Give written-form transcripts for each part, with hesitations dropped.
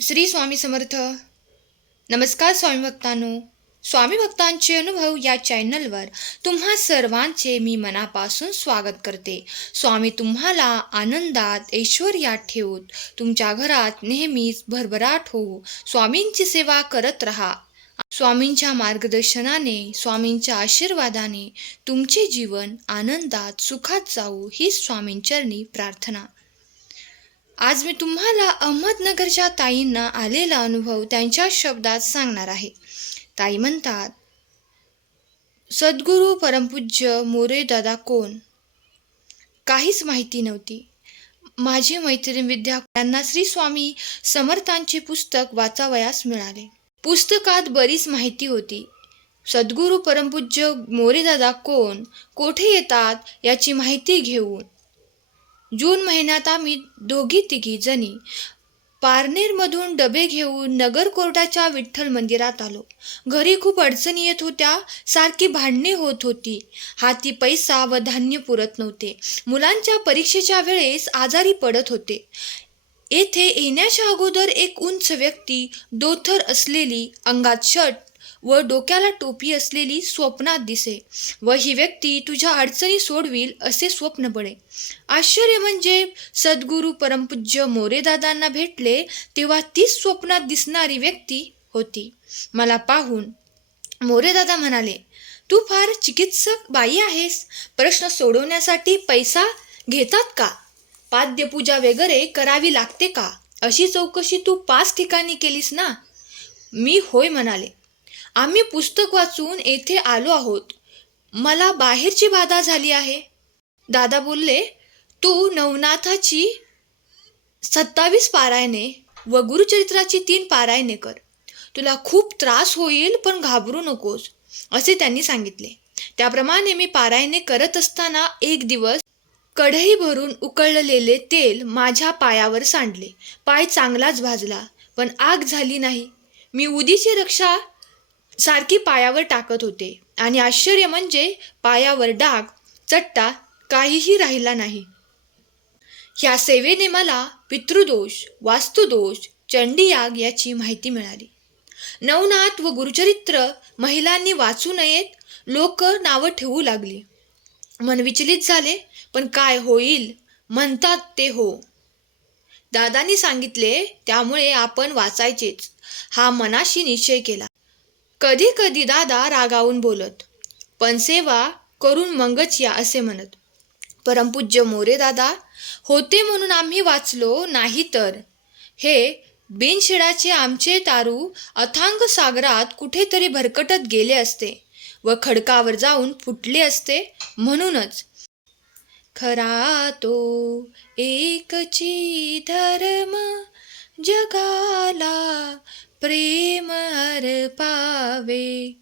श्री स्वामी समर्थ. नमस्कार स्वामी भक्तांनो. स्वामी भक्तांचे अनुभव या चॅनलवर तुम्हा सर्वांचे मी मनापासून स्वागत करते. स्वामी तुम्हाला आनंदात ऐश्वर्यात ठेवून तुमच्या घरात नेहमीच भरभराट होऊ स्वामींची सेवा करत राहा. स्वामींच्या मार्गदर्शनाने, स्वामींच्या आशीर्वादाने तुमचे जीवन आनंदात सुखात जाऊ ही स्वामींचरणी प्रार्थना. आज मी तुम्हाला अहमदनगरच्या ताईंना आलेला अनुभव त्यांच्या शब्दात सांगणार आहे. ताई म्हणतात, सद्गुरू परमपूज्य मोरे दादा कोण? काहीच माहिती नव्हती. माझी मैत्रीण विद्या यांना श्री स्वामी समर्थांचे पुस्तक वाचावयास मिळाले. पुस्तकात बरीच माहिती होती. सद्गुरू परमपूज्य मोरे दादा कोण, कोठे येतात याची माहिती घेऊन जून महिन्यात आम्ही दोघी-तिघी जणी पारनेरमधून डबे घेऊन नगर कोर्टाच्या विठ्ठल मंदिरात आलो. घरी खूप अडचणी येत होत्या. सारखी भांडणे होत होती. हाती पैसा व धान्य पुरत नव्हते. मुलांच्या परीक्षेच्या वेळेस आजारी पडत होते. येथे येण्याच्या अगोदर एक उंच व्यक्ती, दोथर असलेली, अंगात शर्ट व डोक्याला टोपी असलेली स्वप्नात दिसे व ही व्यक्ती तुझ्या अडचणी सोडविल असे स्वप्न पडे. आश्चर्य म्हणजे सद्गुरू परमपूज्य मोरेदादांना भेटले तेव्हा तीच स्वप्नात दिसणारी व्यक्ती होती. मला पाहून मोरेदादा म्हणाले, तू फार चिकित्सक बाई आहेस. प्रश्न सोडवण्यासाठी पैसा घेतात का? पाद्यपूजा वगैरे करावी लागते का? अशी चौकशी तू 5 ठिकाणी केलीस ना? मी होय म्हणाले. आम्ही पुस्तक वाचून येथे आलो आहोत. मला बाहेरची बाधा झाली आहे. दादा बोलले, तू नवनाथाची 27 पारायणे व गुरुचरित्राची 3 पारायणे कर. तुला खूप त्रास होईल, पण घाबरू नकोस असे त्यांनी सांगितले. त्याप्रमाणे मी पारायणे करत असताना एक दिवस कढई भरून उकळलेले तेल माझ्या पायावर सांडले. पाय चांगलाच भाजला, पण आग झाली नाही. मी उदीची रक्षा सारखी पायावर टाकत होते आणि आश्चर्य म्हणजे पायावर डाग, चट्टा काहीही राहिला नाही. ह्या सेवेने मला पितृदोष, वास्तुदोष, चंडीयाग याची माहिती मिळाली. नवनाथ व गुरुचरित्र महिलांनी वाचू नयेत. लोक नावं ठेवू लागली. मन विचलित झाले, पण काय होईल म्हणतात ते हो. दादांनी सांगितले त्यामुळे आपण वाचायचेच हा मनाशी निश्चय केला. कधी कधी दादा रागावून बोलत, पण सेवा करून मगच या असे म्हणत. परमपूज्य मोरे दादा होते म्हणून आम्ही वाचलो, नाही तर हे बिनशिडाचे आमचे तारू अथांग सागरात कुठेतरी भरकटत गेले असते व खडकावर जाऊन फुटले असते. म्हणूनच खरा तो एकची धर्म जगाला प्रेम अर्पावे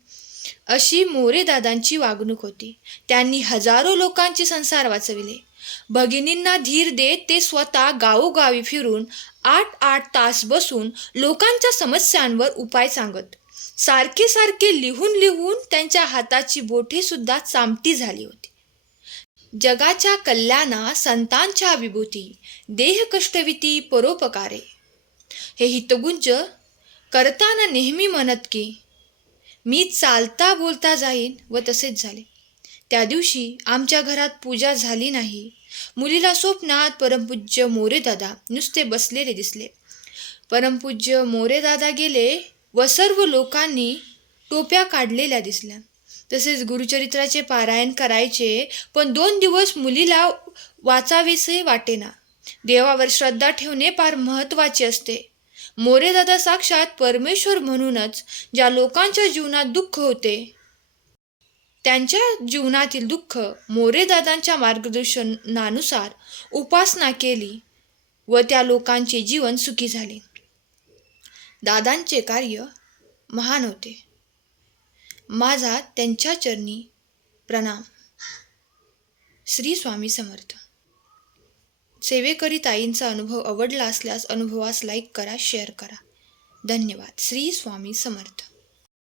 अशी मोरेदादांची वागणूक होती. त्यांनी हजारो लोकांचे संसार वाचविले. भगिनींना धीर देत ते स्वतः गावोगावी फिरून 8-8 तास बसून लोकांच्या समस्यांवर उपाय सांगत. सारखे सारखे लिहून लिहून त्यांच्या हाताची बोटे सुद्धा चामटी झाली होती. जगाच्या कल्याणा संतांच्या विभूती, देह कष्टविती परोपकारे हे हितगुंज करताना नेहमी म्हणत की मी चालता बोलता जाईन व तसेच झाले. त्या दिवशी आमच्या घरात पूजा झाली नाही. मुलीला स्वप्नात परमपूज्य मोरेदादा नुसते बसलेले दिसले. परमपूज्य मोरेदादा गेले व सर्व लोकांनी टोप्या काढलेल्या दिसल्या. तसेच गुरुचरित्राचे पारायण करायचे, पण 2 दिवस मुलीला वाचावेसे वाटेना. देवावर श्रद्धा ठेवणे फार महत्त्वाचे असते. मोरेदादा साक्षात परमेश्वर म्हणूनच ज्या लोकांच्या जीवनात दुःख होते त्यांच्या जीवनातील दुःख मोरेदादांच्या मार्गदर्शनानुसार उपासना केली व त्या लोकांचे जीवन सुखी झाले. दादांचे कार्य महान होते. माझा त्यांच्या चरणी प्रणाम. श्री स्वामी समर्थ. सेवेकरी ताईंचा अनुभव आवडला असल्यास अनुभवास लाईक करा, शेअर करा. धन्यवाद. श्री स्वामी समर्थ.